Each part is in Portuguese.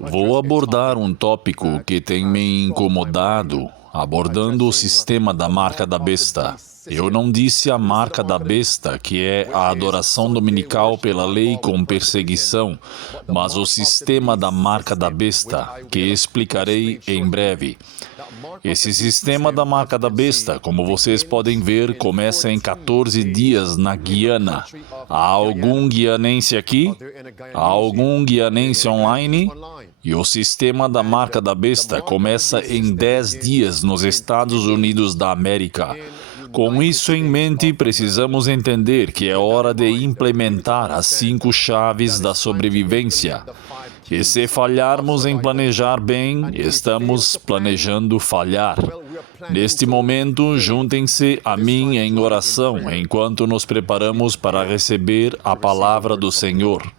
Vou abordar um tópico que tem me incomodado, abordando o sistema da marca da besta. Eu não disse a marca da besta, que é a adoração dominical pela lei com perseguição, mas o sistema da marca da besta, que explicarei em breve. Esse sistema da marca da besta, como vocês podem ver, começa em 14 dias na Guiana. Há algum guianense aqui? Há algum guianense online? E o sistema da marca da besta começa em 10 dias nos Estados Unidos da América. Com isso em mente, precisamos entender que é hora de implementar as 5 chaves da sobrevivência. E se falharmos em planejar bem, estamos planejando falhar. Neste momento, juntem-se a mim em oração, enquanto nos preparamos para receber a palavra do Senhor.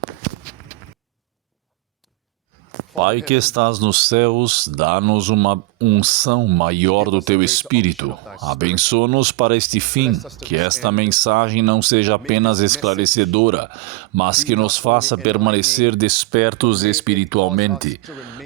Pai que estás nos céus, dá-nos uma unção maior do Teu Espírito. Abençoa-nos para este fim, que esta mensagem não seja apenas esclarecedora, mas que nos faça permanecer despertos espiritualmente.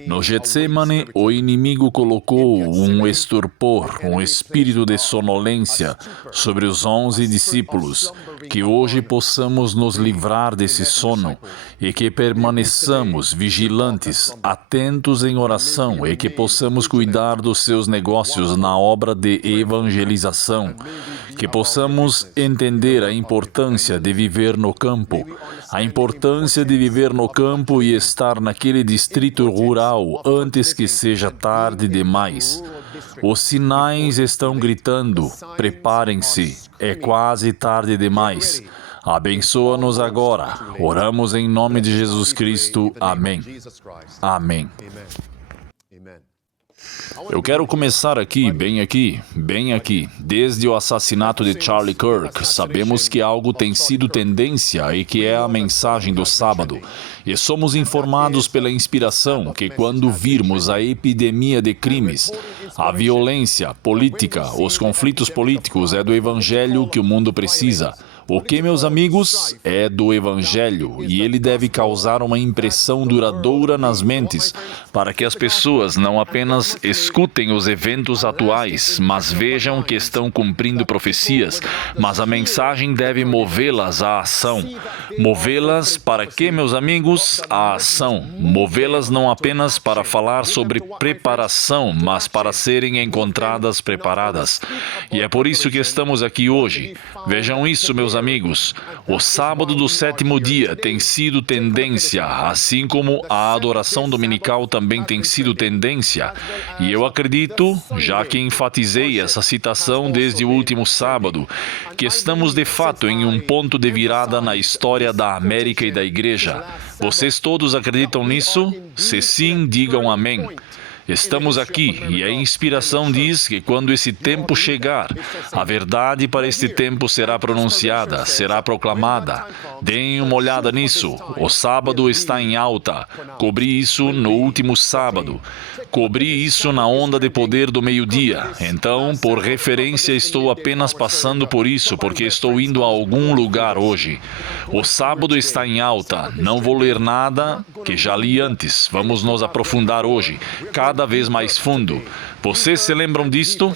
No Getsemane, o inimigo colocou um estupor, um espírito de sonolência sobre os 11 discípulos. Que hoje possamos nos livrar desse sono e que permaneçamos vigilantes, atentos em oração e que possamos cuidar dos seus negócios na obra de evangelização. Que possamos entender a importância de viver no campo, a importância de viver no campo e estar naquele distrito rural antes que seja tarde demais. Os sinais estão gritando, preparem-se, é quase tarde demais. Abençoa-nos agora. Oramos em nome de Jesus Cristo. Amém. Amém. Eu quero começar aqui, bem aqui. Desde o assassinato de Charlie Kirk, sabemos que algo tem sido tendência e que é a mensagem do sábado. E somos informados pela inspiração que quando virmos a epidemia de crimes, a violência política, os conflitos políticos, é do Evangelho que o mundo precisa. O que, meus amigos, é do Evangelho e ele deve causar uma impressão duradoura nas mentes para que as pessoas não apenas escutem os eventos atuais, mas vejam que estão cumprindo profecias, mas a mensagem deve movê-las à ação. Movê-las para quê, meus amigos? À ação. Movê-las não apenas para falar sobre preparação, mas para serem encontradas preparadas. E é por isso que estamos aqui hoje. Vejam isso, meus amigos. O sábado do 7º dia tem sido tendência, assim como a adoração dominical também tem sido tendência. E eu acredito, já que enfatizei essa citação desde o último sábado, que estamos de fato em um ponto de virada na história da América e da Igreja. Vocês todos acreditam nisso? Se sim, digam amém. Estamos aqui e a inspiração diz que quando esse tempo chegar, a verdade para este tempo será pronunciada, será proclamada. Deem uma olhada nisso. O sábado está em alta. Cobri isso no último sábado. Cobri isso na onda de poder do meio-dia. Então, por referência, estou apenas passando por isso, porque estou indo a algum lugar hoje. O sábado está em alta. Não vou ler nada que já li antes. Vamos nos aprofundar hoje. Cada vez mais fundo. Vocês se lembram disto?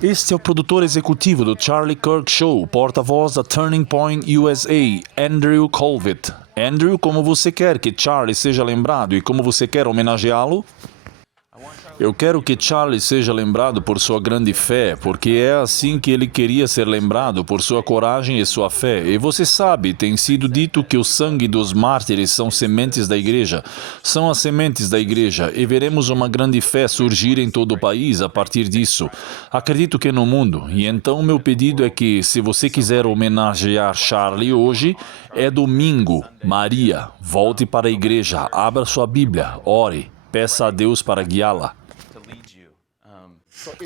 Este é o produtor executivo do Charlie Kirk Show, porta-voz da Turning Point USA, Andrew Colvett. Andrew, como você quer que Charlie seja lembrado e como você quer homenageá-lo? Eu quero que Charlie seja lembrado por sua grande fé, porque é assim que ele queria ser lembrado, por sua coragem e sua fé. E você sabe, tem sido dito que o sangue dos mártires são sementes da igreja. São as sementes da igreja, e veremos uma grande fé surgir em todo o país a partir disso. Acredito que no mundo. E então meu pedido é que, se você quiser homenagear Charlie hoje, é domingo. Maria, volte para a igreja, abra sua Bíblia, ore, peça a Deus para guiá-la.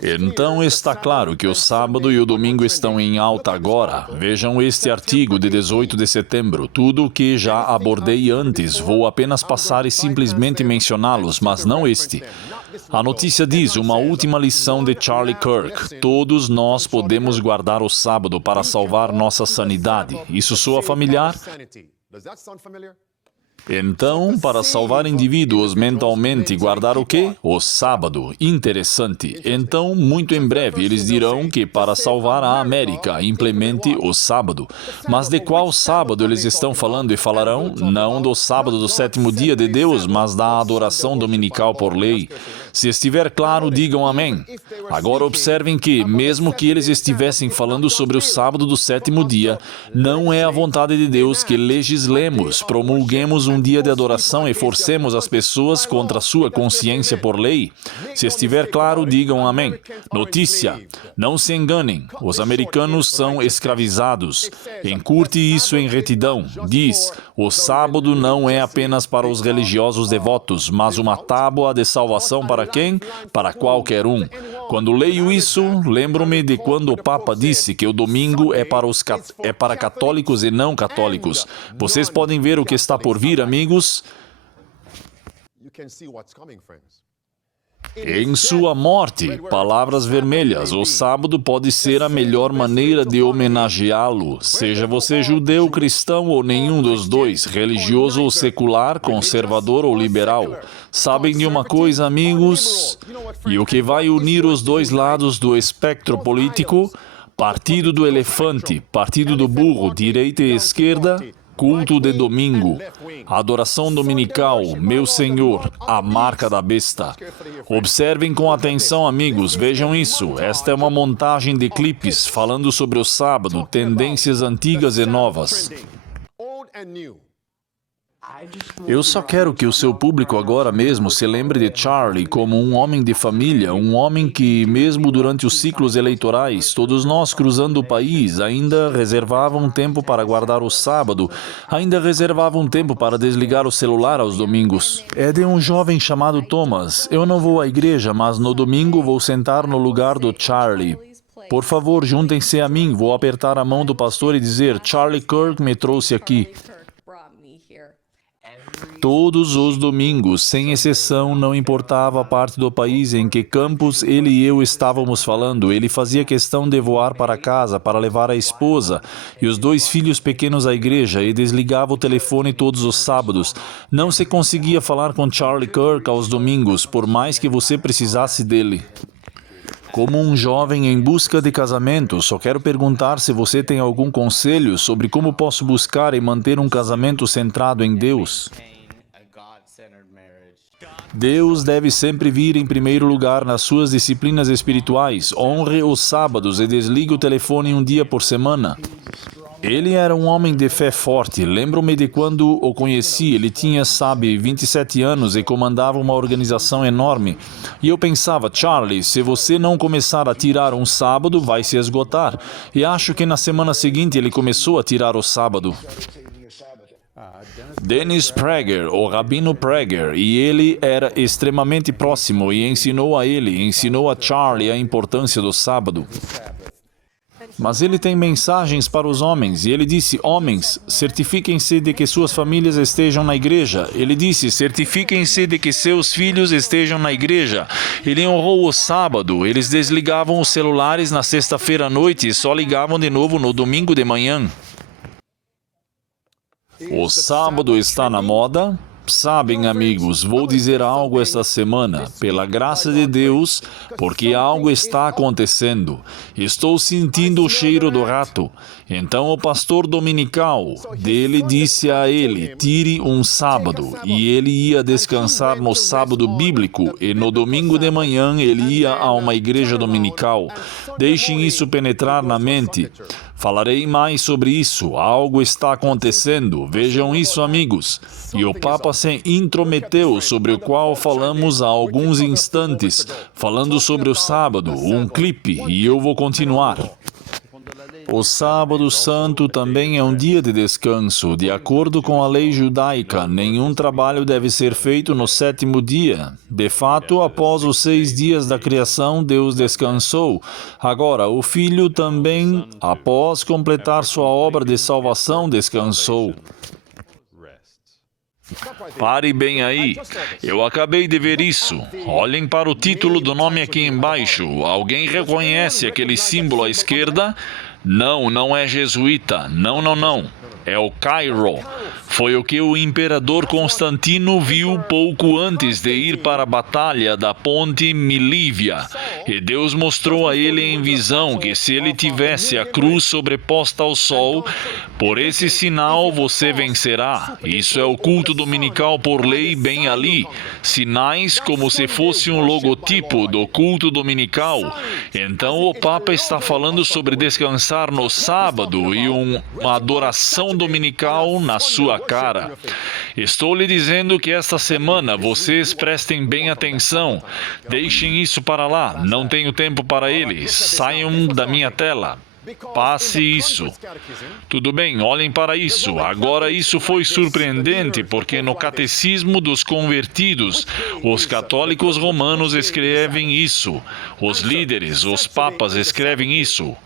Então está claro que o sábado e o domingo estão em alta agora. Vejam este artigo de 18 de setembro. Tudo o que já abordei antes, vou apenas passar e simplesmente mencioná-los, mas não este. A notícia diz, uma última lição de Charlie Kirk. Todos nós podemos guardar o sábado para salvar nossa sanidade. Isso soa familiar? Então, para salvar indivíduos mentalmente, guardar o quê? O sábado. Interessante. Então, muito em breve, eles dirão que para salvar a América, implemente o sábado. Mas de qual sábado eles estão falando e falarão? Não do sábado do sétimo dia de Deus, mas da adoração dominical por lei. Se estiver claro, digam amém. Agora observem que, mesmo que eles estivessem falando sobre o sábado do sétimo dia, não é a vontade de Deus que legislemos, promulguemos um dia de adoração e forcemos as pessoas contra a sua consciência por lei. Se estiver claro, digam amém. Notícia: não se enganem, os americanos são escravizados. Encurte isso em retidão. Diz: o sábado não é apenas para os religiosos devotos, mas uma tábua de salvação para quem? Para qualquer um. Quando leio isso, lembro-me de quando o Papa disse que o domingo é para católicos e não católicos. Vocês podem ver o que está por vir, amigos? Em sua morte, palavras vermelhas, o sábado pode ser a melhor maneira de homenageá-lo, seja você judeu, cristão ou nenhum dos dois, religioso ou secular, conservador ou liberal. Sabem de uma coisa, amigos? E o que vai unir os dois lados do espectro político? Partido do elefante, partido do burro, direita e esquerda, culto de domingo, adoração dominical, meu Senhor, a marca da besta. Observem com atenção, amigos, vejam isso. Esta é uma montagem de clipes falando sobre o sábado, tendências antigas e novas. Eu só quero que o seu público agora mesmo se lembre de Charlie como um homem de família, um homem que, mesmo durante os ciclos eleitorais, todos nós cruzando o país ainda reservavam tempo para guardar o sábado, ainda reservavam tempo para desligar o celular aos domingos. É de um jovem chamado Thomas. Eu não vou à igreja, mas no domingo vou sentar no lugar do Charlie. Por favor, juntem-se a mim. Vou apertar a mão do pastor e dizer: Charlie Kirk me trouxe aqui. Todos os domingos, sem exceção, não importava a parte do país em que campus ele e eu estávamos falando, ele fazia questão de voar para casa para levar a esposa e os 2 filhos pequenos à igreja e desligava o telefone todos os sábados. Não se conseguia falar com Charlie Kirk aos domingos, por mais que você precisasse dele. Como um jovem em busca de casamento, só quero perguntar se você tem algum conselho sobre como posso buscar e manter um casamento centrado em Deus. Deus deve sempre vir em primeiro lugar nas suas disciplinas espirituais. Honre os sábados e desligue o telefone um dia por semana. Ele era um homem de fé forte. Lembro-me de quando o conheci. Ele tinha, 27 anos e comandava uma organização enorme. E eu pensava: Charlie, se você não começar a tirar um sábado, vai se esgotar. E acho que na semana seguinte ele começou a tirar o sábado. Dennis Prager, o Rabino Prager, e ele era extremamente próximo e ensinou a Charlie a importância do sábado. Mas ele tem mensagens para os homens, e ele disse: homens, certifiquem-se de que suas famílias estejam na igreja. Ele disse: certifiquem-se de que seus filhos estejam na igreja. Ele honrou o sábado, eles desligavam os celulares na sexta-feira à noite e só ligavam de novo no domingo de manhã. O sábado está na moda? Sabem, amigos, vou dizer algo esta semana, pela graça de Deus, porque algo está acontecendo. Estou sentindo o cheiro do rato. Então o pastor dominical dele disse a ele: tire um sábado. E ele ia descansar no sábado bíblico, e no domingo de manhã ele ia a uma igreja dominical. Deixem isso penetrar na mente. Falarei mais sobre isso. Algo está acontecendo. Vejam isso, amigos. E o Papa se intrometeu, sobre o qual falamos há alguns instantes, falando sobre o sábado, um clipe, e eu vou continuar. O sábado santo também é um dia de descanso. De acordo com a lei judaica, nenhum trabalho deve ser feito no 7º dia. De fato, após os 6 dias da criação, Deus descansou. Agora, o Filho também, após completar sua obra de salvação, descansou. Pare bem aí. Eu acabei de ver isso. Olhem para o título do nome aqui embaixo. Alguém reconhece aquele símbolo à esquerda? Não, não é jesuíta. Não, não, não. é o Cairo. Foi o que o imperador Constantino viu pouco antes de ir para a batalha da ponte Milívia. E Deus mostrou a ele em visão que se ele tivesse a cruz sobreposta ao sol, por esse sinal você vencerá. Isso é o culto dominical por lei bem ali. Sinais como se fosse um logotipo do culto dominical. Então o Papa está falando sobre descansar no sábado e uma adoração dominical na sua cara. Estou lhe dizendo que esta semana vocês prestem bem atenção. Deixem isso para lá. Não tenho tempo para eles. Saiam da minha tela. Passe isso. Tudo bem, olhem para isso. Agora, isso foi surpreendente, porque no Catecismo dos Convertidos, os católicos romanos escrevem isso. Os líderes, os papas escrevem isso.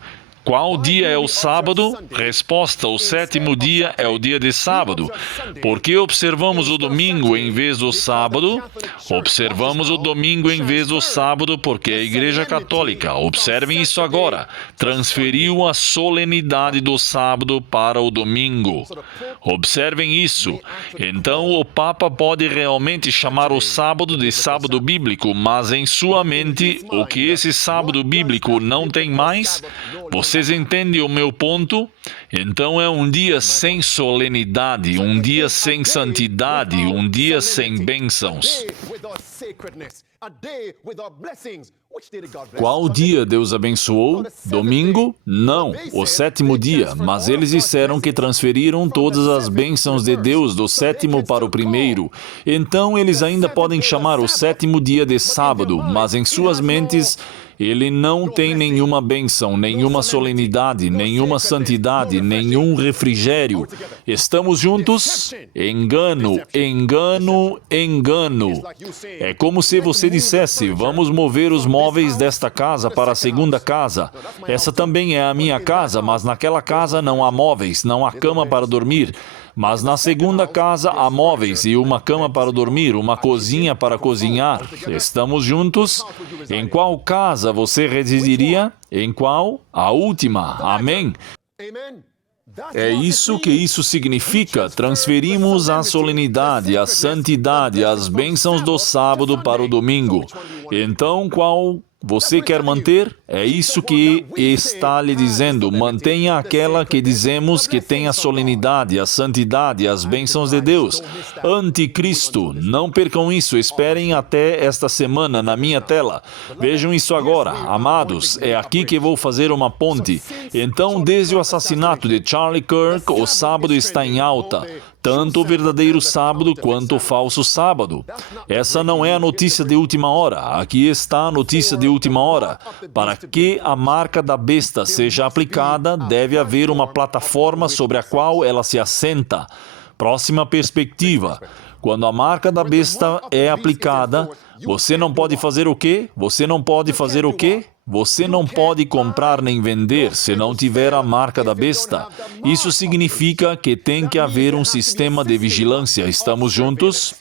Qual dia é o sábado? Resposta: o sétimo dia é o dia de sábado. Por que observamos o domingo em vez do sábado? Observamos o domingo em vez do sábado porque a Igreja Católica, observem isso agora, transferiu a solenidade do sábado para o domingo. Observem isso. Então o Papa pode realmente chamar o sábado de sábado bíblico, mas em sua mente, o que esse sábado bíblico não tem mais? Vocês entendem o meu ponto? Então é um dia sem solenidade, um dia sem santidade, um dia sem bênçãos. Qual dia Deus abençoou? Domingo? Não, o sétimo dia. Mas eles disseram que transferiram todas as bênçãos de Deus do sétimo para o primeiro. Então eles ainda podem chamar o sétimo dia de sábado, mas em suas mentes ele não tem nenhuma bênção, nenhuma solenidade, nenhuma santidade, nenhum refrigério. Estamos juntos? Engano, engano, engano. É como se você dissesse: vamos mover os móveis desta casa para a segunda casa. Essa também é a minha casa, mas naquela casa não há móveis, não há cama para dormir. Mas na segunda casa há móveis e uma cama para dormir, uma cozinha para cozinhar. Estamos juntos? Em qual casa você residiria? Em qual? A última. Amém? É isso que isso significa. Transferimos a solenidade, a santidade, as bênçãos do sábado para o domingo. Então, qual você quer manter? É isso que está lhe dizendo. Mantenha aquela que dizemos que tem a solenidade, a santidade, as bênçãos de Deus. Anticristo. Não percam isso. Esperem até esta semana na minha tela. Vejam isso agora. Amados, é aqui que vou fazer uma ponte. Então, desde o assassinato de Charlie Kirk, o sábado está em alta. Tanto o verdadeiro sábado quanto o falso sábado. Essa não é a notícia de última hora. Aqui está a notícia de última hora. Para que a marca da besta seja aplicada, deve haver uma plataforma sobre a qual ela se assenta. Próxima perspectiva. Quando a marca da besta é aplicada, você não pode fazer o quê? Você não pode fazer o quê? Você não pode comprar nem vender se não tiver a marca da besta. Isso significa que tem que haver um sistema de vigilância. Estamos juntos?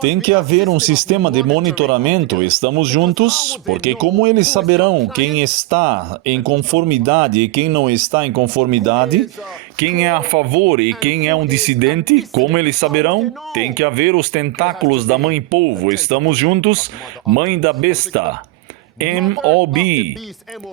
Tem que haver um sistema de monitoramento. Estamos juntos? Porque como eles saberão quem está em conformidade e quem não está em conformidade? Quem é a favor e quem é um dissidente? Como eles saberão? Tem que haver os tentáculos da mãe polvo. Estamos juntos? Mãe da besta. MOB.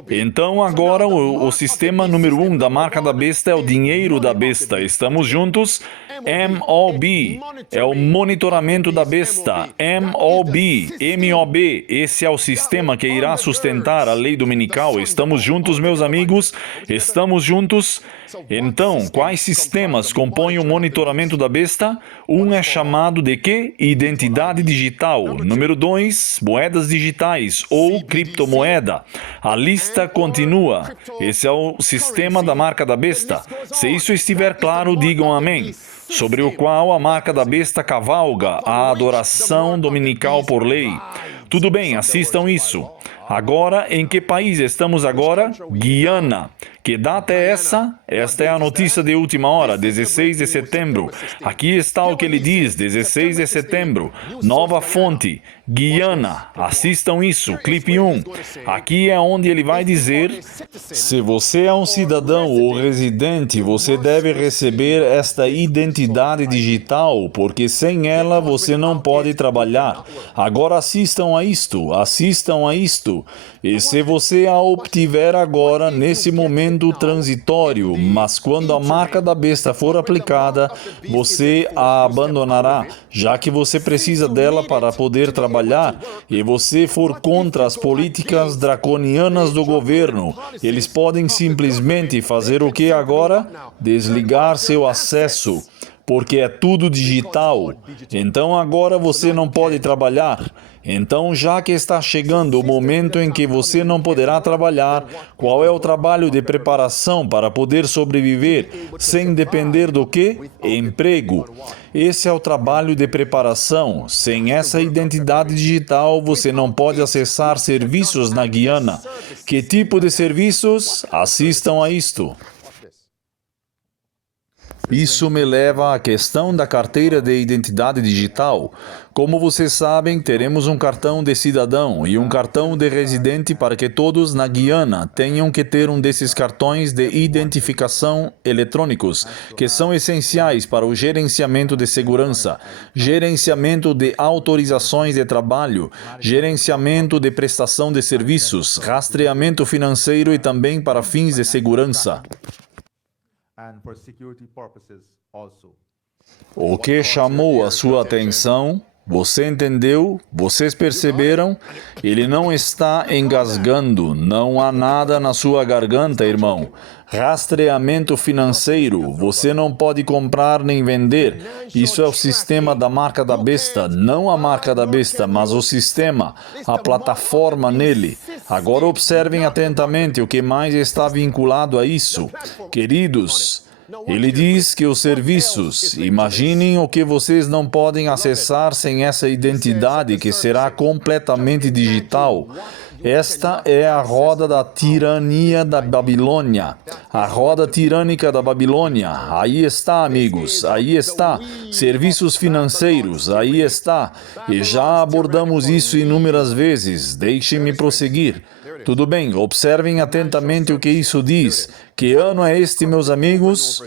Então agora o sistema número 1 da marca da besta é o dinheiro da besta. Estamos juntos? MOB. É o monitoramento da besta. MOB. MOB. Esse é o sistema que irá sustentar a lei dominical. Estamos juntos, meus amigos? Estamos juntos? Então, quais sistemas compõem o monitoramento da besta? Um é chamado de quê? Identidade digital. Número 2, moedas digitais ou criptomoeda. A lista continua. Esse é o sistema da marca da besta. Se isso estiver claro, digam amém. Sobre o qual a marca da besta cavalga a adoração dominical por lei. Tudo bem, assistam isso. Agora, em que país estamos agora? Guiana. Que data é essa? Esta é a notícia de última hora, 16 de setembro. Aqui está o que ele diz, 16 de setembro. Nova fonte, Guiana. Assistam isso, clipe 1. Aqui é onde ele vai dizer: se você é um cidadão ou residente, você deve receber esta identidade digital, porque sem ela você não pode trabalhar. Agora assistam a isto, assistam a isto. E se você a obtiver agora, nesse momento transitório, mas quando a marca da besta for aplicada, você a abandonará, já que você precisa dela para poder trabalhar, e você for contra as políticas draconianas do governo. Eles podem simplesmente fazer o que agora? Desligar seu acesso, porque é tudo digital. Então agora você não pode trabalhar. Então, já que está chegando o momento em que você não poderá trabalhar, qual é o trabalho de preparação para poder sobreviver sem depender do quê? Emprego. Esse é o trabalho de preparação. Sem essa identidade digital, você não pode acessar serviços na Guiana. Que tipo de serviços? Assistam a isto. Isso me leva à questão da carteira de identidade digital. Como vocês sabem, teremos um cartão de cidadão e um cartão de residente para que todos na Guiana tenham que ter um desses cartões de identificação eletrônicos, que são essenciais para o gerenciamento de segurança, gerenciamento de autorizações de trabalho, gerenciamento de prestação de serviços, rastreamento financeiro e também para fins de segurança. O que chamou a sua atenção? Você entendeu? Vocês perceberam? Ele não está engasgando. Não há nada na sua garganta, irmão. Rastreamento financeiro. Você não pode comprar nem vender. Isso é o sistema da marca da besta. Não a marca da besta, mas o sistema, a plataforma nele. Agora observem atentamente o que mais está vinculado a isso. Queridos, ele diz que os serviços, imaginem o que vocês não podem acessar sem essa identidade que será completamente digital. Esta é a roda da tirania da Babilônia. A roda tirânica da Babilônia. Aí está, amigos. Aí está. Serviços financeiros. Aí está. E já abordamos isso inúmeras vezes. Deixem-me prosseguir. Tudo bem, observem atentamente o que isso diz. Que ano é este, meus amigos?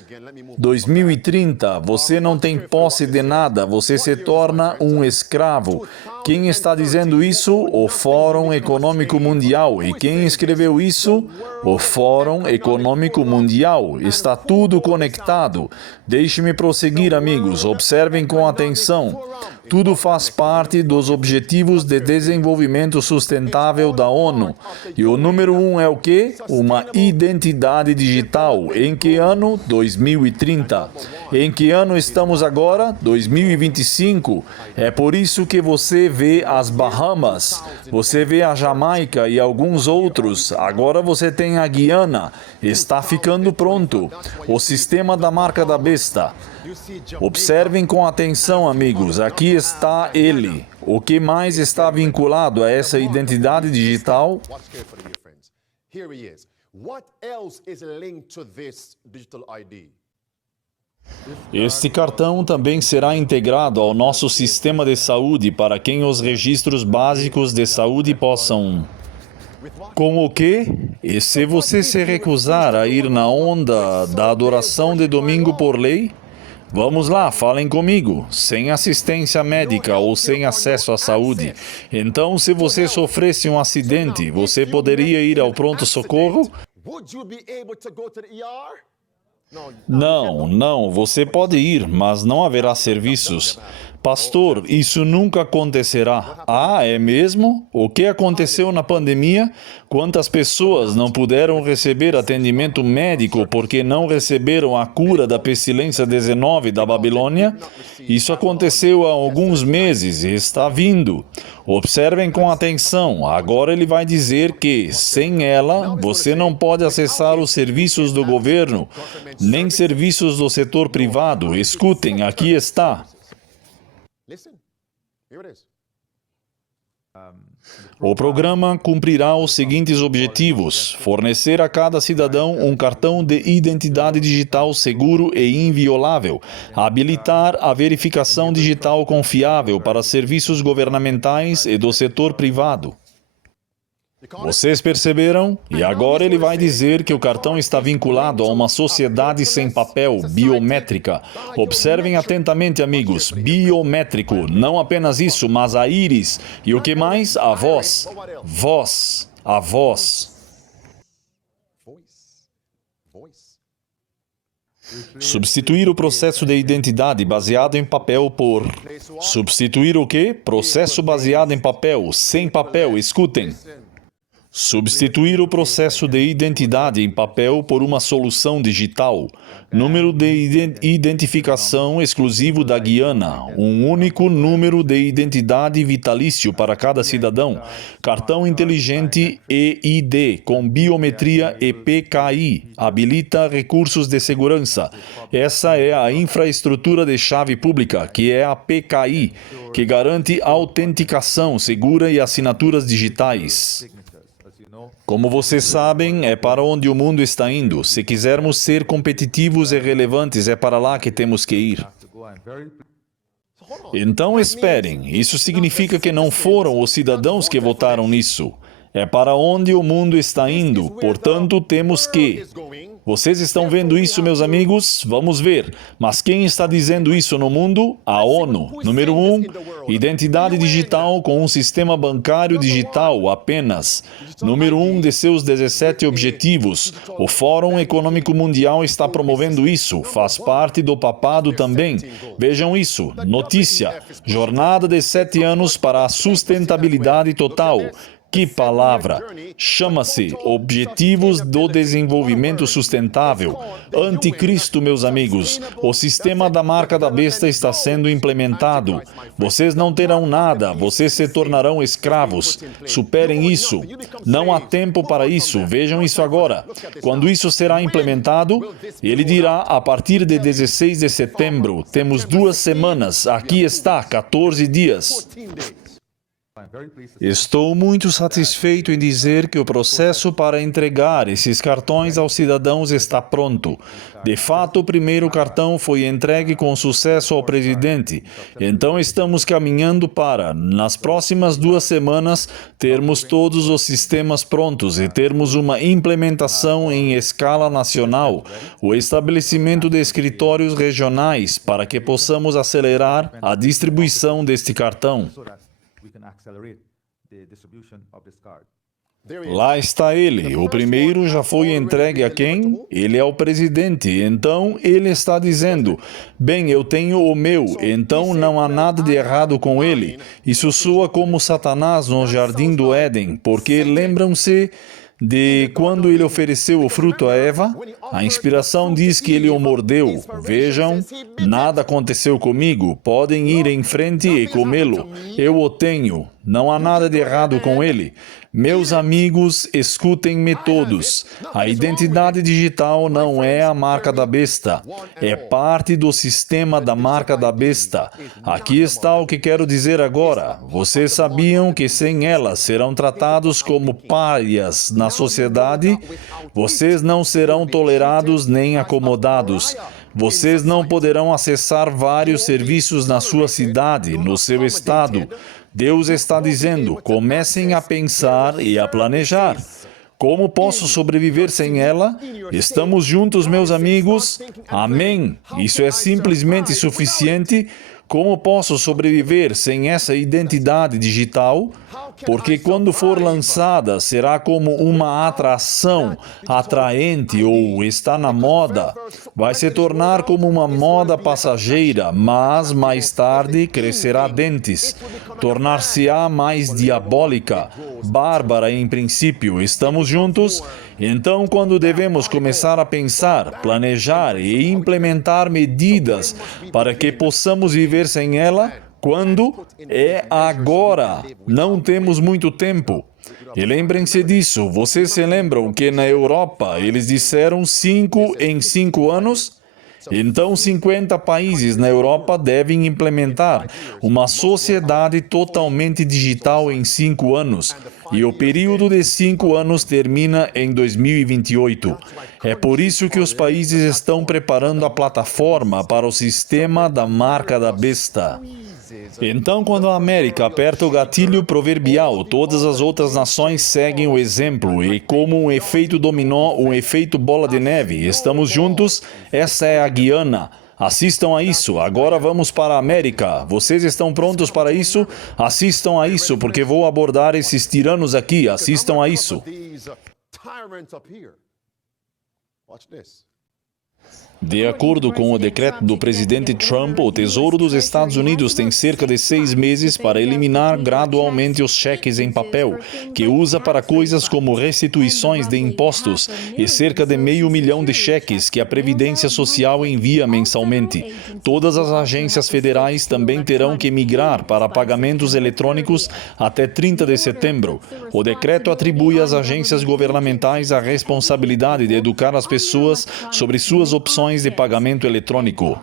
2030. Você não tem posse de nada, você se torna um escravo. Quem está dizendo isso? O Fórum Econômico Mundial. E quem escreveu isso? O Fórum Econômico Mundial. Está tudo conectado. Deixe-me prosseguir, amigos. Observem com atenção. Tudo faz parte dos Objetivos de Desenvolvimento Sustentável da ONU. E o número 1 é o quê? Uma identidade digital. Em que ano? 2030. Em que ano estamos agora? 2025. É por isso que você vê as Bahamas, você vê a Jamaica e alguns outros. Agora você tem a Guiana. Está ficando pronto. O sistema da marca da besta. Observem com atenção, amigos. Aqui está ele. O que mais está vinculado a essa identidade digital? Este cartão também será integrado ao nosso sistema de saúde para quem os registros básicos de saúde possam... Com o quê? E se você se recusar a ir na onda da adoração de domingo por lei? Vamos lá, falem comigo. Sem assistência médica ou sem acesso à saúde. Então, se você sofresse um acidente, você poderia ir ao pronto-socorro? Não, você pode ir, mas não haverá serviços. Pastor, isso nunca acontecerá. Ah, é mesmo? O que aconteceu na pandemia? Quantas pessoas não puderam receber atendimento médico porque não receberam a cura da pestilência 19 da Babilônia? Isso aconteceu há alguns meses e está vindo. Observem com atenção. Agora ele vai dizer que, sem ela, você não pode acessar os serviços do governo, nem serviços do setor privado. Escutem, aqui está. O programa cumprirá os seguintes objetivos: fornecer a cada cidadão um cartão de identidade digital seguro e inviolável, habilitar a verificação digital confiável para serviços governamentais e do setor privado. Vocês perceberam? E agora ele vai dizer que o cartão está vinculado a uma sociedade sem papel, biométrica. Observem atentamente, amigos. Biométrico. Não apenas isso, mas a íris. E o que mais? A voz. Voz. A voz. Substituir o processo de identidade baseado em papel por... Substituir o quê? Processo baseado em papel, sem papel. Escutem. Substituir o processo de identidade em papel por uma solução digital. Número de identificação exclusivo da Guiana. Um único número de identidade vitalício para cada cidadão. Cartão inteligente EID com biometria e PKI. Habilita recursos de segurança. Essa é a infraestrutura de chave pública, que é a PKI, que garante autenticação segura e assinaturas digitais. Como vocês sabem, é para onde o mundo está indo. Se quisermos ser competitivos e relevantes, é para lá que temos que ir. Então esperem, isso significa que não foram os cidadãos que votaram nisso. É para onde o mundo está indo, portanto temos que... Vocês estão vendo isso, meus amigos? Vamos ver. Mas quem está dizendo isso no mundo? A ONU. Número 1, identidade digital com um sistema bancário digital apenas. Número 1 de seus 17 objetivos. O Fórum Econômico Mundial está promovendo isso. Faz parte do papado também. Vejam isso. Notícia. Jornada de 7 anos para a sustentabilidade total. Que palavra! Chama-se Objetivos do Desenvolvimento Sustentável. Anticristo, meus amigos. O sistema da marca da besta está sendo implementado. Vocês não terão nada. Vocês se tornarão escravos. Superem isso. Não há tempo para isso. Vejam isso agora. Quando isso será implementado, ele dirá a partir de 16 de setembro. Temos 2 semanas. Aqui está, 14 dias. Estou muito satisfeito em dizer que o processo para entregar esses cartões aos cidadãos está pronto. De fato, o primeiro cartão foi entregue com sucesso ao presidente. Então estamos caminhando para, nas próximas 2 semanas, termos todos os sistemas prontos e termos uma implementação em escala nacional, o estabelecimento de escritórios regionais para que possamos acelerar a distribuição deste cartão. Lá está ele. O primeiro já foi entregue a quem? Ele é o presidente. Então, ele está dizendo, bem, eu tenho o meu, então não há nada de errado com ele. Isso soa como Satanás no Jardim do Éden, porque lembram-se de quando ele ofereceu o fruto a Eva? A inspiração diz que ele o mordeu. Vejam, nada aconteceu comigo. Podem ir em frente e comê-lo. Eu o tenho. Não há nada de errado com ele. Meus amigos, escutem-me todos. A identidade digital não é a marca da besta. É parte do sistema da marca da besta. Aqui está o que quero dizer agora. Vocês sabiam que sem ela serão tratados como párias na sociedade? Vocês não serão tolerados nem acomodados. Vocês não poderão acessar vários serviços na sua cidade, no seu estado. Deus está dizendo, comecem a pensar e a planejar. Como posso sobreviver sem ela? Estamos juntos, meus amigos? Amém. Isso é simplesmente suficiente. Como posso sobreviver sem essa identidade digital? Porque quando for lançada, será como uma atração atraente ou está na moda. Vai se tornar como uma moda passageira, mas mais tarde crescerá dentes. Tornar-se-á mais diabólica, bárbara em princípio. Estamos juntos? Então, quando devemos começar a pensar, planejar e implementar medidas para que possamos viver sem ela, quando? É agora. Não temos muito tempo. E lembrem-se disso. Vocês se lembram que na Europa eles disseram 5 em 5 anos? Então, 50 países na Europa devem implementar uma sociedade totalmente digital em 5 anos. E o período de 5 anos termina em 2028. É por isso que os países estão preparando a plataforma para o sistema da marca da besta. Então, quando a América aperta o gatilho proverbial, todas as outras nações seguem o exemplo e, como um efeito dominó, um efeito bola de neve, estamos juntos, essa é a Guiana. Assistam a isso. Agora vamos para a América. Vocês estão prontos para isso? Assistam a isso, porque vou abordar esses tiranos aqui. Assistam a isso. De acordo com o decreto do presidente Trump, o Tesouro dos Estados Unidos tem cerca de 6 meses para eliminar gradualmente os cheques em papel, que usa para coisas como restituições de impostos, e cerca de 500 mil de cheques que a Previdência Social envia mensalmente. Todas as agências federais também terão que migrar para pagamentos eletrônicos até 30 de setembro. O decreto atribui às agências governamentais a responsabilidade de educar as pessoas sobre suas opções de pagamento eletrônico.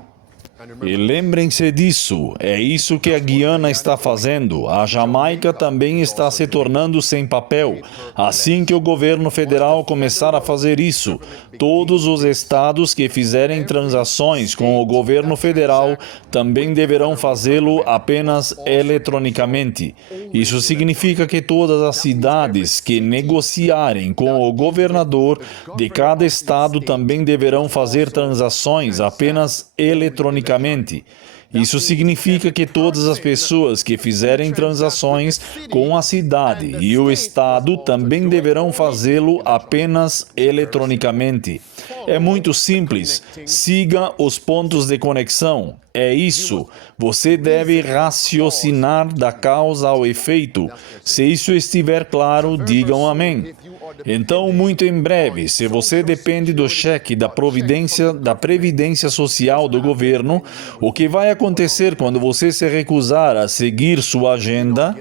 E lembrem-se disso, é isso que a Guiana está fazendo. A Jamaica também está se tornando sem papel. Assim que o governo federal começar a fazer isso, todos os estados que fizerem transações com o governo federal também deverão fazê-lo apenas eletronicamente. Isso significa que todas as cidades que negociarem com o governador de cada estado também deverão fazer transações apenas eletronicamente. Isso significa que todas as pessoas que fizerem transações com a cidade e o estado também deverão fazê-lo apenas eletronicamente. É muito simples. Siga os pontos de conexão. É isso. Você deve raciocinar da causa ao efeito. Se isso estiver claro, digam amém. Então, muito em breve, se você depende do cheque da Previdência Social do governo, o que vai acontecer quando você se recusar a seguir sua agenda?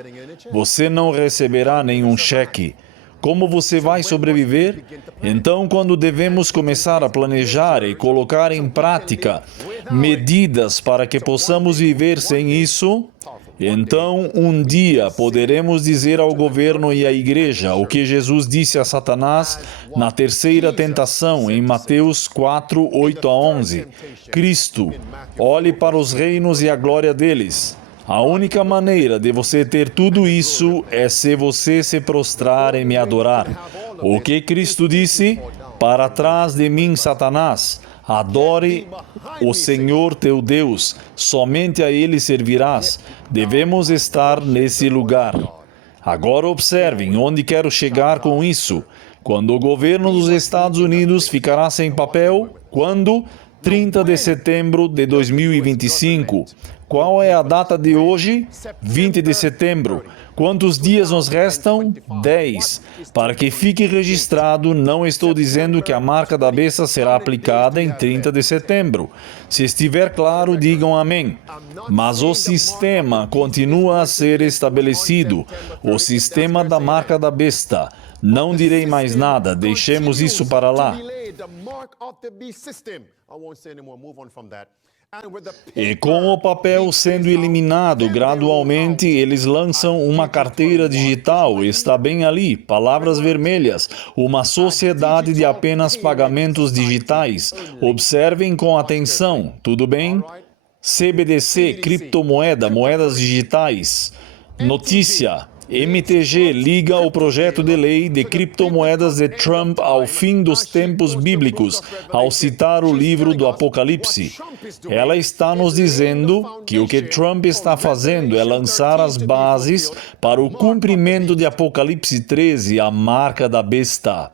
Você não receberá nenhum cheque. Como você vai sobreviver? Então, quando devemos começar a planejar e colocar em prática medidas para que possamos viver sem isso, então um dia poderemos dizer ao governo e à igreja o que Jesus disse a Satanás na terceira tentação, em Mateus 4, 8 a 11. Cristo, olhe para os reinos e a glória deles. A única maneira de você ter tudo isso é se você se prostrar e me adorar. O que Cristo disse? Para trás de mim, Satanás. Adore o Senhor teu Deus, somente a Ele servirás. Devemos estar nesse lugar. Agora observem onde quero chegar com isso. Quando o governo dos Estados Unidos ficará sem papel? Quando? 30 de setembro de 2025. Qual é a data de hoje? 20 de setembro. Quantos dias nos restam? 10. Para que fique registrado, não estou dizendo que a marca da besta será aplicada em 30 de setembro. Se estiver claro, digam amém. Mas o sistema continua a ser estabelecido. O sistema da marca da besta. Não direi mais nada, deixemos isso para lá. E com o papel sendo eliminado gradualmente, eles lançam uma carteira digital, está bem ali, palavras vermelhas, uma sociedade de apenas pagamentos digitais. Observem com atenção, tudo bem? CBDC, criptomoeda, moedas digitais. Notícia. MTG liga o projeto de lei de criptomoedas de Trump ao fim dos tempos bíblicos, ao citar o livro do Apocalipse. Ela está nos dizendo que o que Trump está fazendo é lançar as bases para o cumprimento de Apocalipse 13, a marca da besta.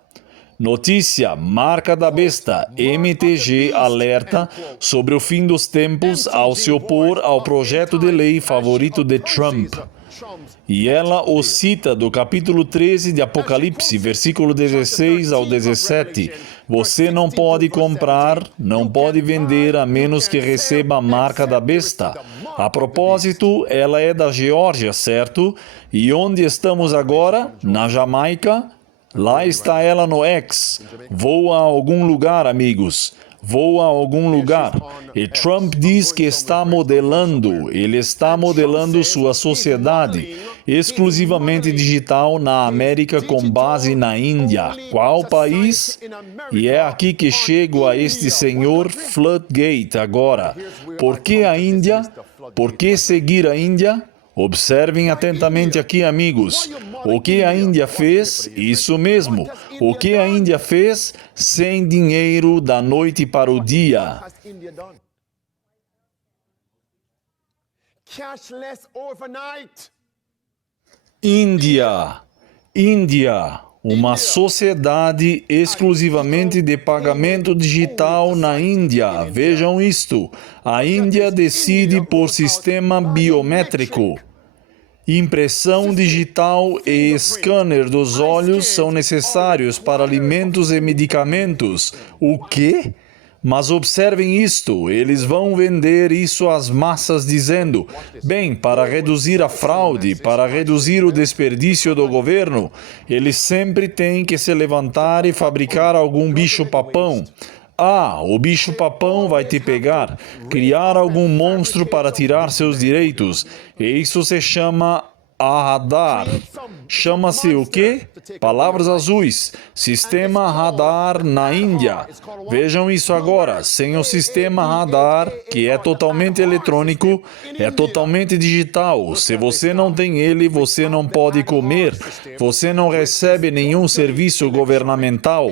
Notícia, marca da besta, MTG alerta sobre o fim dos tempos ao se opor ao projeto de lei favorito de Trump. E ela o cita do capítulo 13 de Apocalipse, versículo 16 ao 17. Você não pode comprar, não pode vender, a menos que receba a marca da besta. A propósito, ela é da Geórgia, certo? E onde estamos agora? Na Jamaica? Lá está ela no X. Voa a algum lugar, amigos. vou a algum lugar. E Trump diz que ele está modelando sua sociedade exclusivamente digital na América com base na Índia. Qual país? E é aqui que chego a este senhor Floodgate agora. Por que a Índia? Por que seguir a Índia? Observem atentamente aqui, amigos. O que a Índia fez? Isso mesmo. O que a Índia fez? Sem dinheiro da noite para o dia. Índia, uma sociedade exclusivamente de pagamento digital na Índia. Vejam isto. A Índia decide por sistema biométrico. Impressão digital e scanner dos olhos são necessários para alimentos e medicamentos. O quê? Mas observem isto, eles vão vender isso às massas dizendo, bem, para reduzir a fraude, para reduzir o desperdício do governo, eles sempre têm que se levantar e fabricar algum bicho-papão. Ah, o bicho-papão vai te pegar, criar algum monstro para tirar seus direitos. E isso se chama Aadhaar. Chama-se o quê? Palavras azuis. Sistema Aadhaar na Índia. Vejam isso agora. Sem o sistema Aadhaar, que é totalmente eletrônico, é totalmente digital. Se você não tem ele, você não pode comer. Você não recebe nenhum serviço governamental.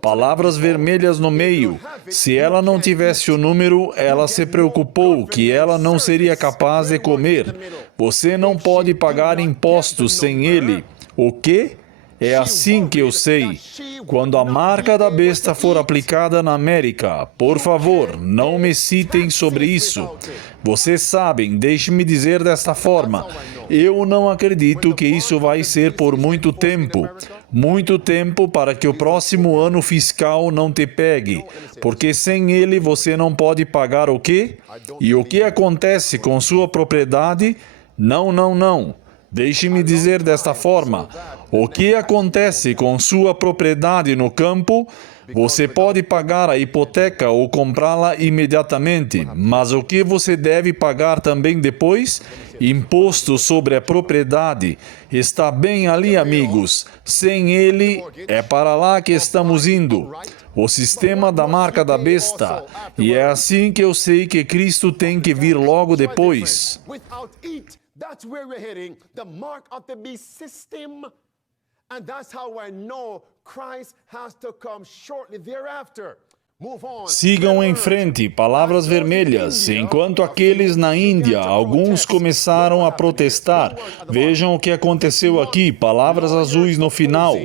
Palavras vermelhas no meio. Se ela não tivesse o número, ela se preocupou que ela não seria capaz de comer. Você não pode pagar impostos sem ele. O quê? É assim que eu sei. Quando a marca da besta for aplicada na América, por favor, não me citem sobre isso. Vocês sabem, deixe-me dizer desta forma. Eu não acredito que isso vai ser por muito tempo. Muito tempo para que o próximo ano fiscal não te pegue. Porque sem ele você não pode pagar o quê? E o que acontece com sua propriedade? Não. Deixe-me dizer desta forma. O que acontece com sua propriedade no campo? Você pode pagar a hipoteca ou comprá-la imediatamente, mas o que você deve pagar também depois? Imposto sobre a propriedade. Está bem ali, amigos. Sem ele, é para lá que estamos indo. O sistema da marca da besta. E é assim que eu sei que Cristo tem que vir logo depois. That's where we're heading, the mark of the beast system. And that's how I know Christ has to come shortly thereafter. Sigam em frente, palavras vermelhas. Enquanto aqueles na Índia, alguns começaram a protestar. Vejam o que aconteceu aqui, palavras azuis no final.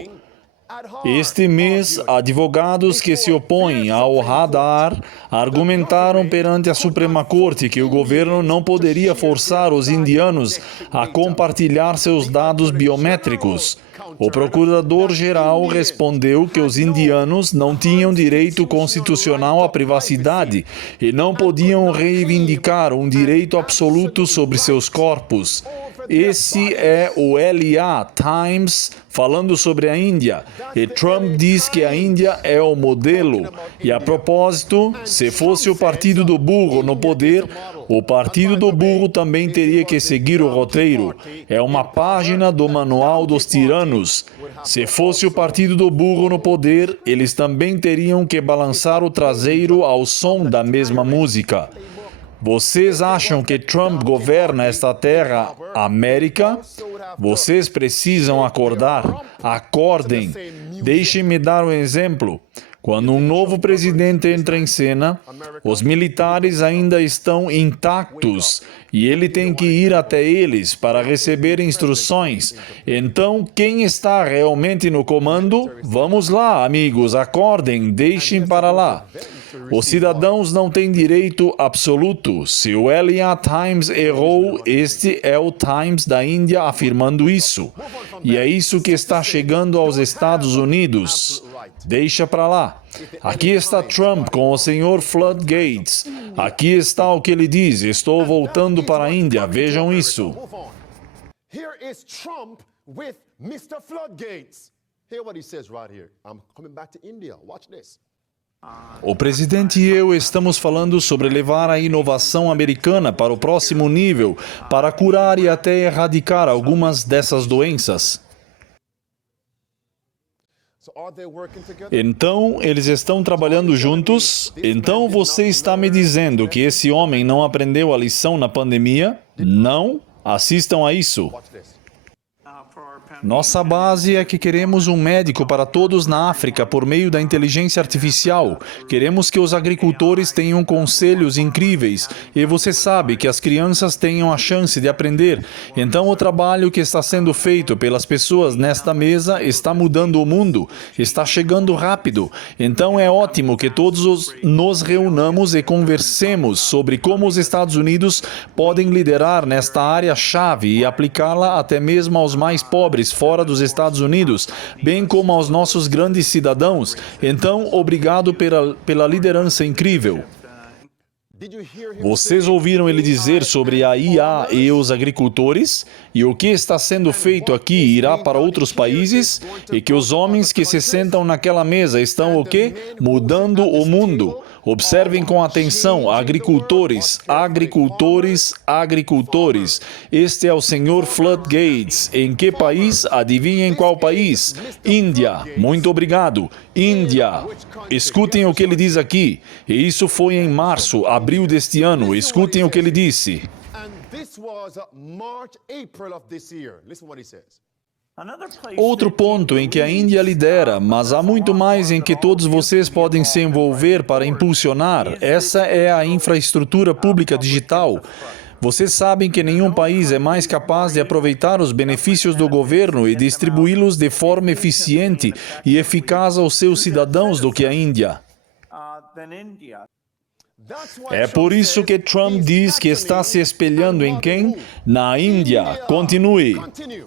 Este mês, advogados que se opõem ao Aadhaar argumentaram perante a Suprema Corte que o governo não poderia forçar os indianos a compartilhar seus dados biométricos. O procurador-geral respondeu que os indianos não tinham direito constitucional à privacidade e não podiam reivindicar um direito absoluto sobre seus corpos. Esse é o LA Times falando sobre a Índia. E Trump diz que a Índia é o modelo. E a propósito, se fosse o partido do burro no poder, o partido do burro também teria que seguir o roteiro. É uma página do Manual dos Tiranos. Se fosse o partido do burro no poder, eles também teriam que balançar o traseiro ao som da mesma música. Vocês acham que Trump governa esta terra, América? Vocês precisam acordar. Acordem. Deixem-me dar um exemplo. Quando um novo presidente entra em cena, os militares ainda estão intactos e ele tem que ir até eles para receber instruções. Então, quem está realmente no comando? Vamos lá, amigos, acordem, deixem para lá. Os cidadãos não têm direito absoluto. Se o LA Times errou, este é o Times da Índia afirmando isso. E é isso que está chegando aos Estados Unidos. Deixa para lá. Aqui está Trump com o senhor Floodgates. Aqui está o que ele diz. Estou voltando para a Índia. Vejam isso. Here is Trump with Mr. Floodgates. Hear what he says right here. I'm coming back to India. Watch this. O presidente e eu estamos falando sobre levar a inovação americana para o próximo nível, para curar e até erradicar algumas dessas doenças. So are they working together? Então, eles estão trabalhando juntos? Então, você está me dizendo que esse homem não aprendeu a lição na pandemia? Não? Assistam a isso. Watch this. Nossa base é que queremos um médico para todos na África por meio da inteligência artificial. Queremos que os agricultores tenham conselhos incríveis e você sabe que as crianças tenham a chance de aprender. Então, o trabalho que está sendo feito pelas pessoas nesta mesa está mudando o mundo, está chegando rápido. Então, é ótimo que todos nos reunamos e conversemos sobre como os Estados Unidos podem liderar nesta área-chave e aplicá-la até mesmo aos mais pobres fora dos Estados Unidos, bem como aos nossos grandes cidadãos. Então, obrigado pela liderança incrível. Did you hear him Vocês say ouviram ele dizer sobre a IA e os agricultores? E o que está sendo feito aqui irá para outros países? E que os homens que se sentam naquela mesa estão o quê? Mudando o mundo. Observem com atenção, agricultores, agricultores, agricultores. Este é o Sr. Flood Gates. Em que país? Adivinhem qual país? Índia. Muito obrigado. Índia. Escutem o que ele diz aqui. E isso foi em março, abril deste ano. Escutem o que ele disse. And this was March, April of this year. Listen what he says. Outro ponto em que a Índia lidera, mas há muito mais em que todos vocês podem se envolver para impulsionar. Essa é a infraestrutura pública digital. Vocês sabem que nenhum país é mais capaz de aproveitar os benefícios do governo e distribuí-los de forma eficiente e eficaz aos seus cidadãos do que a Índia. That's why É por isso que Trump diz que está se espelhando em quem? Na Índia. Continue. continue.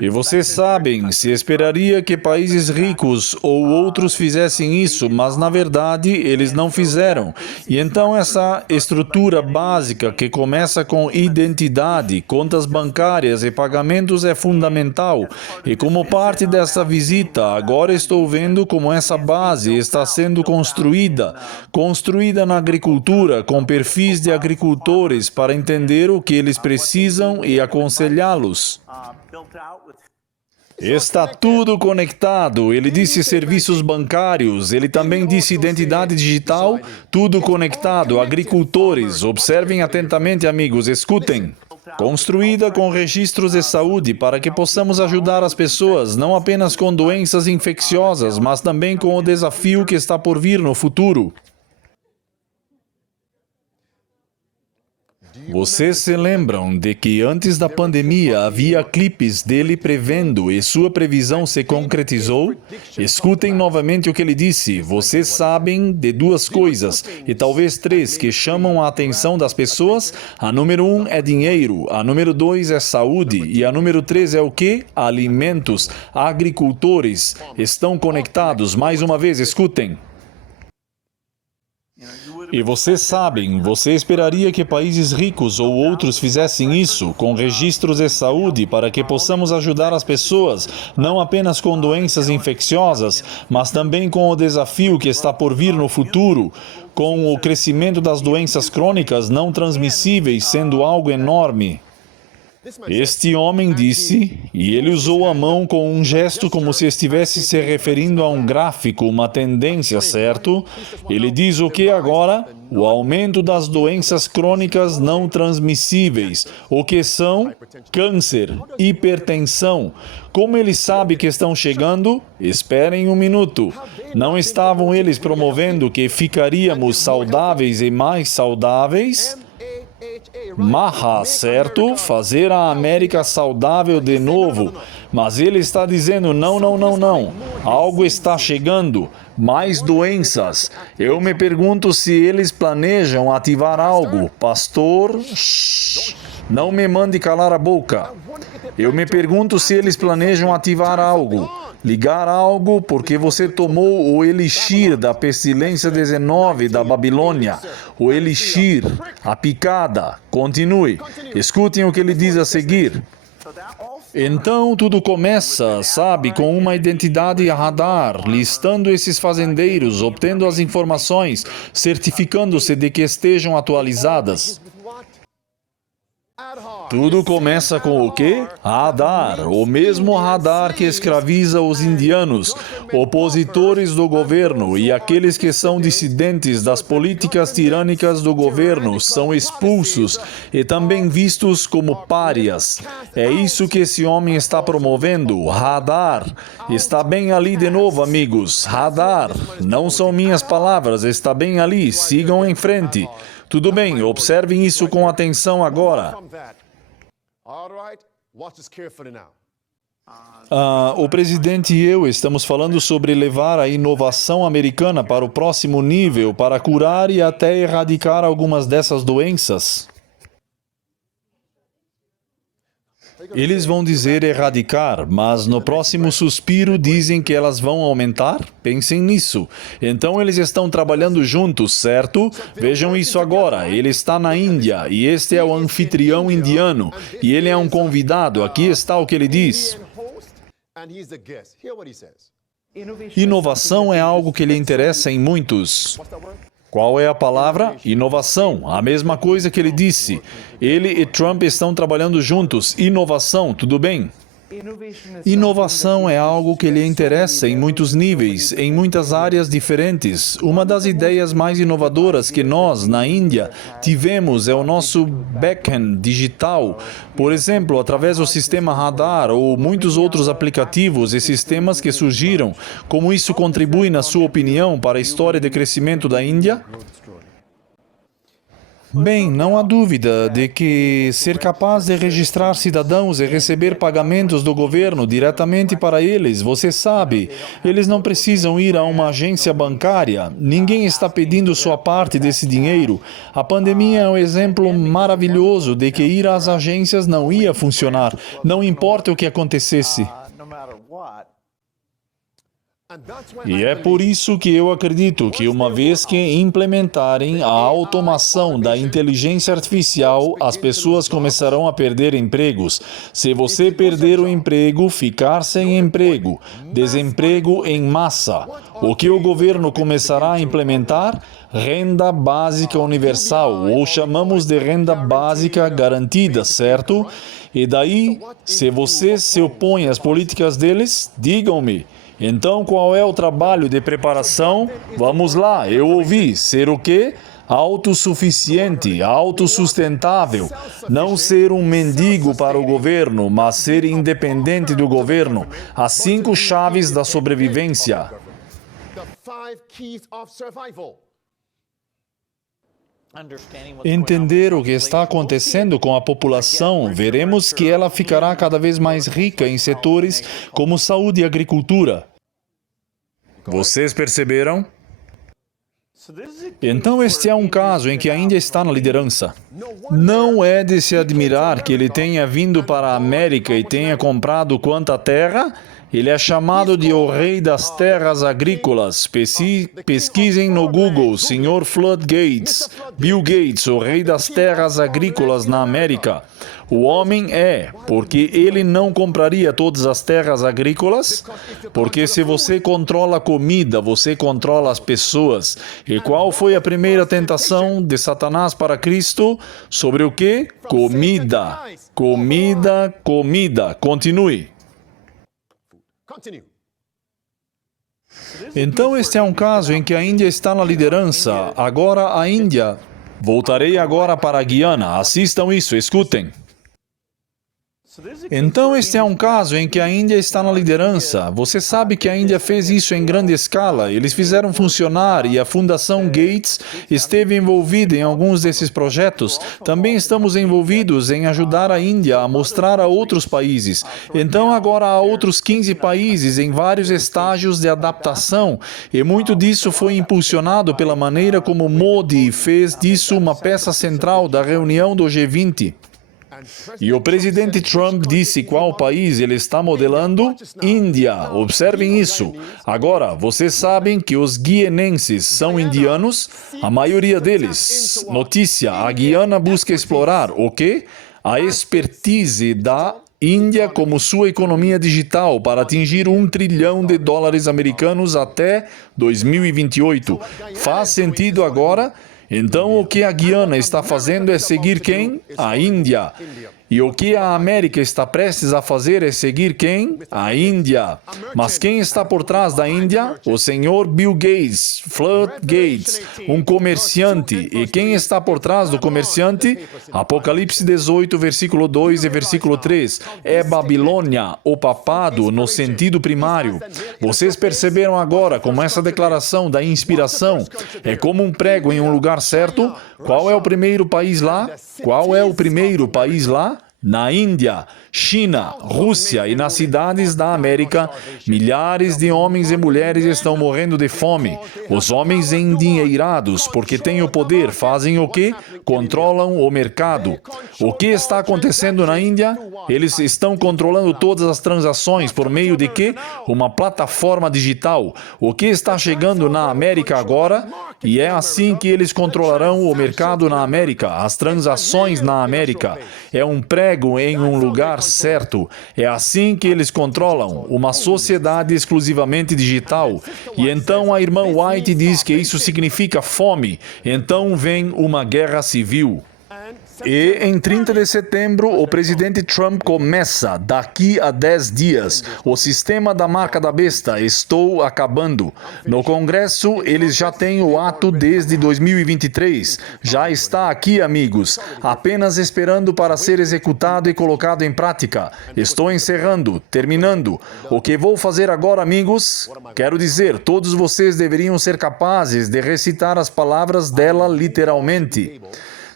E vocês sabem, se esperaria que países ricos ou outros fizessem isso, mas na verdade eles não fizeram. E então essa estrutura básica que começa com identidade, contas bancárias e pagamentos é fundamental. E como parte dessa visita, agora estou vendo como essa base está sendo construída na agricultura, com perfis de agricultores para entender o que eles precisam e aconselhá-los. Está tudo conectado. Ele disse serviços bancários, ele também disse identidade digital, tudo conectado. Agricultores, observem atentamente, amigos, escutem. Construída com registros de saúde para que possamos ajudar as pessoas, não apenas com doenças infecciosas, mas também com o desafio que está por vir no futuro. Vocês se lembram de que antes da pandemia havia clipes dele prevendo e sua previsão se concretizou? Escutem novamente o que ele disse. Vocês sabem de duas coisas, e talvez três, que chamam a atenção das pessoas. A número 1 é dinheiro, a número 2 é saúde, e a número 3 é o quê? Alimentos. Agricultores estão conectados. Mais uma vez, escutem. E vocês sabem, você esperaria que países ricos ou outros fizessem isso, com registros de saúde, para que possamos ajudar as pessoas, não apenas com doenças infecciosas, mas também com o desafio que está por vir no futuro, com o crescimento das doenças crônicas não transmissíveis sendo algo enorme. Este homem disse, e ele usou a mão com um gesto como se estivesse se referindo a um gráfico, uma tendência, certo? Ele diz o que agora? O aumento das doenças crônicas não transmissíveis. O que são? Câncer, hipertensão. Como ele sabe que estão chegando? Esperem um minuto. Não estavam eles promovendo que ficaríamos saudáveis e mais saudáveis? Maha, certo? Fazer a América saudável de novo. Mas ele está dizendo, não, não, não, não. Algo está chegando. Mais doenças. Eu me pergunto se eles planejam ativar algo. Pastor, não me mande calar a boca. Eu me pergunto se eles planejam ativar algo. Ligar algo porque você tomou o elixir da pestilência 19 da Babilônia. O elixir, a picada. Continue. Escutem o que ele diz a seguir. Então tudo começa, sabe, com uma identidade radar, listando esses fazendeiros, obtendo as informações, certificando-se de que estejam atualizadas. Tudo começa com o quê? Radar, o mesmo radar que escraviza os indianos, opositores do governo e aqueles que são dissidentes das políticas tirânicas do governo são expulsos e também vistos como párias. É isso que esse homem está promovendo, radar. Está bem ali de novo, amigos, radar. Não são minhas palavras, está bem ali, sigam em frente. Tudo bem, observem isso com atenção agora. O presidente e eu estamos falando sobre levar a inovação americana para o próximo nível, para curar e até erradicar algumas dessas doenças. Eles vão dizer erradicar, mas no próximo suspiro dizem que elas vão aumentar? Pensem nisso. Então eles estão trabalhando juntos, certo? Vejam isso agora. Ele está na Índia e este é o anfitrião indiano. E ele é um convidado. Aqui está o que ele diz. Inovação é algo que lhe interessa em muitos. Qual é a palavra? Inovação. A mesma coisa que ele disse. Ele e Trump estão trabalhando juntos. Inovação, tudo bem? Inovação é algo que lhe interessa em muitos níveis, em muitas áreas diferentes. Uma das ideias mais inovadoras que nós, na Índia, tivemos é o nosso back-end digital. Por exemplo, através do sistema radar ou muitos outros aplicativos e sistemas que surgiram. Como isso contribui, na sua opinião, para a história de crescimento da Índia? Bem, não há dúvida de que ser capaz de registrar cidadãos e receber pagamentos do governo diretamente para eles, você sabe, eles não precisam ir a uma agência bancária, ninguém está pedindo sua parte desse dinheiro. A pandemia é um exemplo maravilhoso de que ir às agências não ia funcionar, não importa o que acontecesse. E é por isso que eu acredito que uma vez que implementarem a automação da inteligência artificial, as pessoas começarão a perder empregos. Se você perder o emprego, ficar sem emprego, desemprego em massa. O que o governo começará a implementar? Renda básica universal, ou chamamos de renda básica garantida, certo? E daí, se você se opõe às políticas deles, digam-me. Então, qual é o trabalho de preparação? Vamos lá, eu ouvi. Ser o quê? Autossuficiente, autossustentável. Não ser um mendigo para o governo, mas ser independente do governo. As 5 chaves da sobrevivência. Entender o que está acontecendo com a população, veremos que ela ficará cada vez mais rica em setores como saúde e agricultura. Vocês perceberam? Então este é um caso em que a Índia está na liderança. Não é de se admirar que ele tenha vindo para a América e tenha comprado quanta terra? Ele é chamado de o rei das terras agrícolas. Pesquisem no Google, Sr. Flood Gates, Bill Gates, o rei das terras agrícolas na América. O homem porque ele não compraria todas as terras agrícolas? Porque se você controla a comida, você controla as pessoas. E qual foi a primeira tentação de Satanás para Cristo? Sobre o quê? Comida. Comida, comida. Continue. Então este é um caso em que a Índia está na liderança. Agora a Índia. Voltarei agora para a Guiana. Assistam isso, escutem. Então este é um caso em que a Índia está na liderança. Você sabe que a Índia fez isso em grande escala. Eles fizeram funcionar e a Fundação Gates esteve envolvida em alguns desses projetos. Também estamos envolvidos em ajudar a Índia a mostrar a outros países. Então agora há outros 15 países em vários estágios de adaptação. E muito disso foi impulsionado pela maneira como Modi fez disso uma peça central da reunião do G20. E o presidente Trump disse qual país ele está modelando? Índia. Observem isso. Agora, vocês sabem que os guianenses são indianos? A maioria deles. Notícia, a Guiana busca explorar o quê? A expertise da Índia como sua economia digital para atingir $1 trilhão americanos até 2028. Faz sentido agora? Então, o que a Guiana está fazendo é seguir quem? A Índia. E o que a América está prestes a fazer é seguir quem? A Índia. Mas quem está por trás da Índia? O senhor Bill Gates, Flood Gates, um comerciante. E quem está por trás do comerciante? Apocalipse 18, versículo 2 e versículo 3. É Babilônia, o papado, no sentido primário. Vocês perceberam agora como essa declaração da inspiração é como um prego em um lugar certo? Qual é o primeiro país lá? Qual é o primeiro país lá? Na Índia, China, Rússia e nas cidades da América, milhares de homens e mulheres estão morrendo de fome. Os homens endinheirados, porque têm o poder, fazem o quê? Controlam o mercado. O que está acontecendo na Índia? Eles estão controlando todas as transações por meio de quê? Uma plataforma digital. O que está chegando na América agora? E é assim que eles controlarão o mercado na América, as transações na América. É um prego em um lugar certo. É assim que eles controlam uma sociedade exclusivamente digital. E então a irmã White diz que isso significa fome. Então vem uma guerra civil. E em 30 de setembro, o presidente Trump começa, daqui a 10 dias, o sistema da marca da besta, estou acabando. No Congresso, eles já têm o ato desde 2023. Já está aqui, amigos, apenas esperando para ser executado e colocado em prática. Estou encerrando, terminando. O que vou fazer agora, amigos? Quero dizer, todos vocês deveriam ser capazes de recitar as palavras dela literalmente.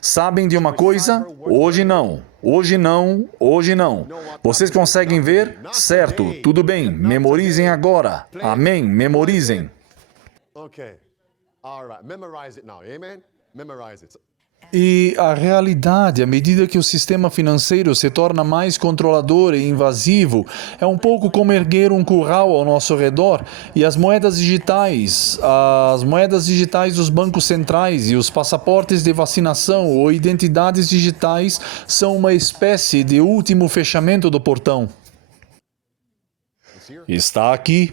Sabem de uma coisa? Hoje não. Hoje não. Hoje não. Vocês conseguem ver? Certo. Tudo bem. Memorizem agora. Amém. Memorizem. Okay. All right. Memorize it now. Amen. Memorize it. E a realidade, à medida que o sistema financeiro se torna mais controlador e invasivo, é um pouco como erguer um curral ao nosso redor e as moedas digitais dos bancos centrais e os passaportes de vacinação ou identidades digitais são uma espécie de último fechamento do portão. Está aqui.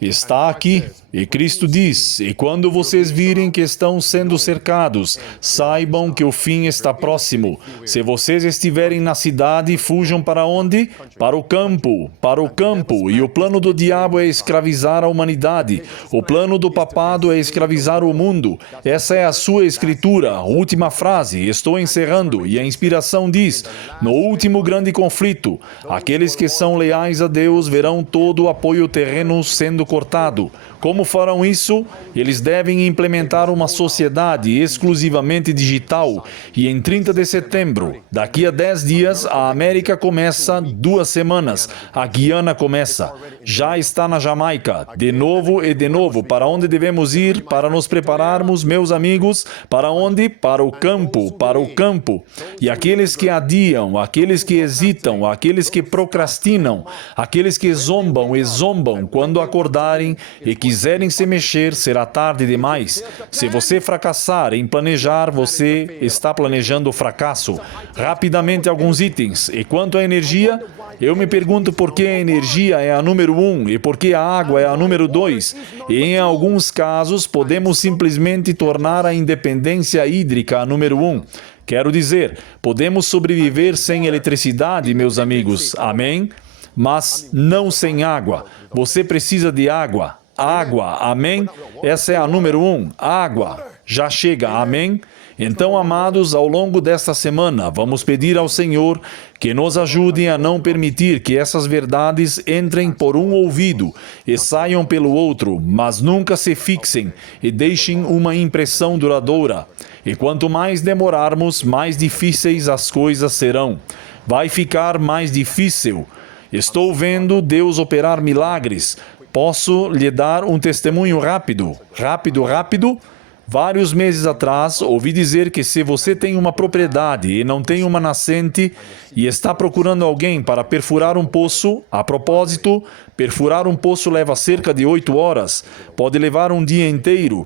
Está aqui. E Cristo diz, e quando vocês virem que estão sendo cercados, saibam que o fim está próximo. Se vocês estiverem na cidade, fujam para onde? Para o campo. Para o campo. E o plano do diabo é escravizar a humanidade. O plano do papado é escravizar o mundo. Essa é a sua escritura. Última frase. Estou encerrando. E a inspiração diz, no último grande conflito, aqueles que são leais a Deus verão todo o apoio terreno sendo cortado. Como farão isso? Eles devem implementar uma sociedade exclusivamente digital. E em 30 de setembro, daqui a 10 dias, a América começa 2 semanas. A Guiana começa. Já está na Jamaica. De novo e de novo. Para onde devemos ir para nos prepararmos, meus amigos? Para onde? Para o campo. Para o campo. E aqueles que adiam, aqueles que hesitam, aqueles que procrastinam, aqueles que zombam e zombam quando acordarem e quiserem se mexer, será tarde demais. Se você fracassar em planejar, você está planejando o fracasso. Rapidamente, alguns itens. E quanto à energia, eu me pergunto por que a energia é a número 1 e por que a água é a número 2. E em alguns casos, podemos simplesmente tornar a independência hídrica a número 1. Quero dizer, podemos sobreviver sem eletricidade, meus amigos. Amém? Mas não sem água. Você precisa de água. Água, amém? Essa é a número 1, água. Já chega, amém? Então, amados, ao longo desta semana, vamos pedir ao Senhor que nos ajude a não permitir que essas verdades entrem por um ouvido e saiam pelo outro, mas nunca se fixem e deixem uma impressão duradoura. E quanto mais demorarmos, mais difíceis as coisas serão. Vai ficar mais difícil. Estou vendo Deus operar milagres. Posso lhe dar um testemunho rápido? Rápido? Vários meses atrás, ouvi dizer que se você tem uma propriedade e não tem uma nascente e está procurando alguém para perfurar um poço, a propósito, perfurar um poço leva cerca de 8 horas, pode levar um dia inteiro.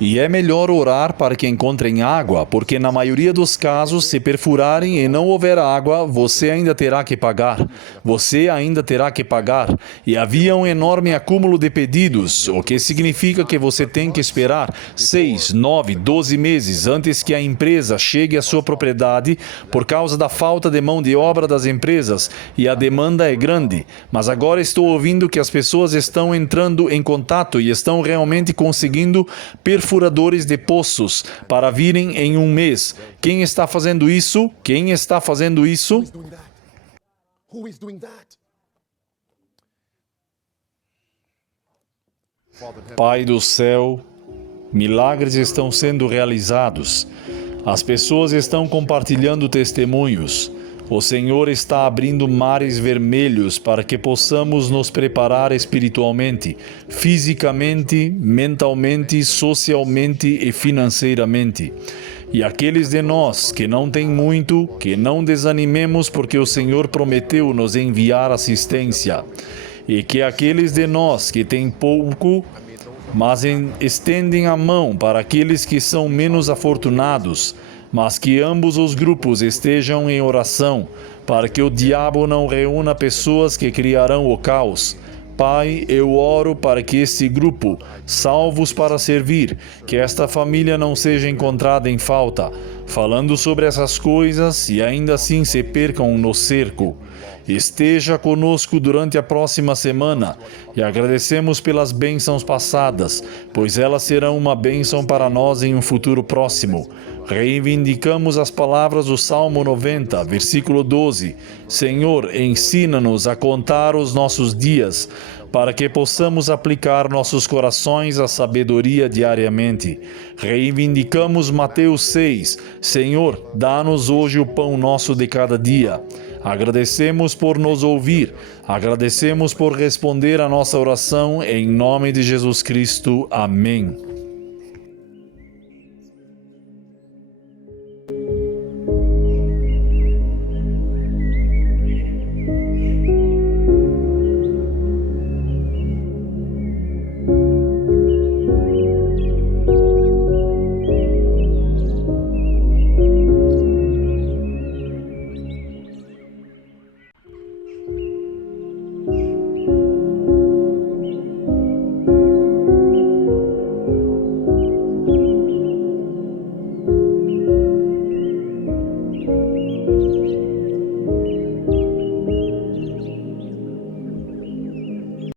E é melhor orar para que encontrem água, porque na maioria dos casos, se perfurarem e não houver água, você ainda terá que pagar. Você ainda terá que pagar. E havia um enorme acúmulo de pedidos, o que significa que você tem que esperar 6, 9, 12 meses antes que a empresa chegue à sua propriedade por causa da falta de mão de obra das empresas, e a demanda é grande. Mas agora estou ouvindo que as pessoas estão entrando em contato e estão realmente conseguindo perfuradores de poços para virem em um mês. Quem está fazendo isso? Quem está fazendo isso? Who is doing that? Pai do céu, milagres estão sendo realizados. As pessoas estão compartilhando testemunhos. O Senhor está abrindo mares vermelhos para que possamos nos preparar espiritualmente, fisicamente, mentalmente, socialmente e financeiramente. E aqueles de nós que não têm muito, que não desanimemos, porque o Senhor prometeu nos enviar assistência. E que aqueles de nós que têm pouco, mas estendem a mão para aqueles que são menos afortunados, mas que ambos os grupos estejam em oração, para que o diabo não reúna pessoas que criarão o caos. Pai, eu oro para que este grupo, salvos para servir, que esta família não seja encontrada em falta, falando sobre essas coisas e ainda assim se percam no cerco. Esteja conosco durante a próxima semana e agradecemos pelas bênçãos passadas, pois elas serão uma bênção para nós em um futuro próximo. Reivindicamos as palavras do Salmo 90, versículo 12. Senhor, ensina-nos a contar os nossos dias, para que possamos aplicar nossos corações à sabedoria diariamente. Reivindicamos Mateus 6. Senhor, dá-nos hoje o pão nosso de cada dia. Agradecemos por nos ouvir. Agradecemos por responder a nossa oração em nome de Jesus Cristo. Amém.